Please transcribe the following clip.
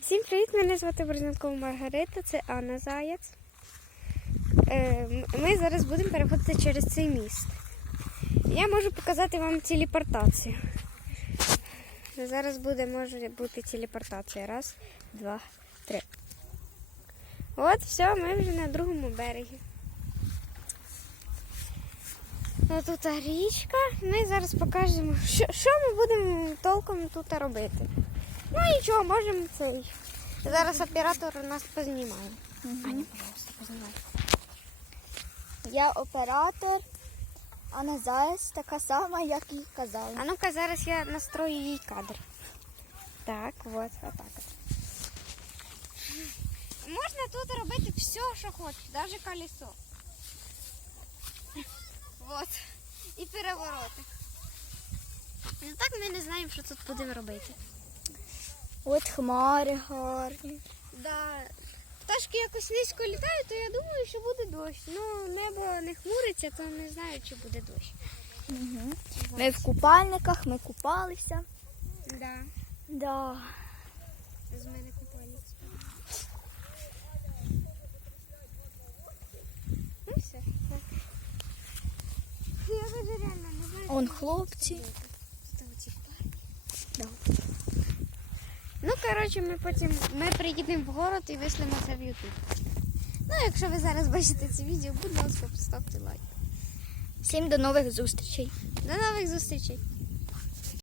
Всім привіт! Мене звати Борзненкова Маргарита, це Анна Заєць. Е, Ми зараз будемо переходити через цей міст. Я можу показати вам телепортацію. Зараз буде може бути телепортація. Раз, два, три. От, все, ми вже на другому берегі. Ну, тут річка. Ми зараз покажемо, що, що ми будемо толком тут робити. Ну нічого, можемо цей. Зараз оператор нас познімає. Аня, пожалуйста, познімай. Я оператор, а на зараз така сама, як і казали. А ну-ка, зараз я настрою їй кадр. Так, от, отак от. Можна тут робити все, що хочеш, навіть колесо. Вот. І перевороти. Ну так ми не знаємо, що тут будемо робити. От хмари гарні. Да. Пташки якось низько літають, то я думаю, що буде дощ. Ну, небо не хмуриться, то не знаю, чи буде дощ. Угу. Ми в купальниках, ми купалися. Да. Да. З мене купальник. Ну все. так. Я вже реально не знаю. Он хлопці. Да. Коротше, ми потім ми приїдемо в город і це в Ютуб. Ну, якщо ви зараз бачите це відео, будь ласка, поставте лайк. Всім до нових зустрічей. До нових зустрічей!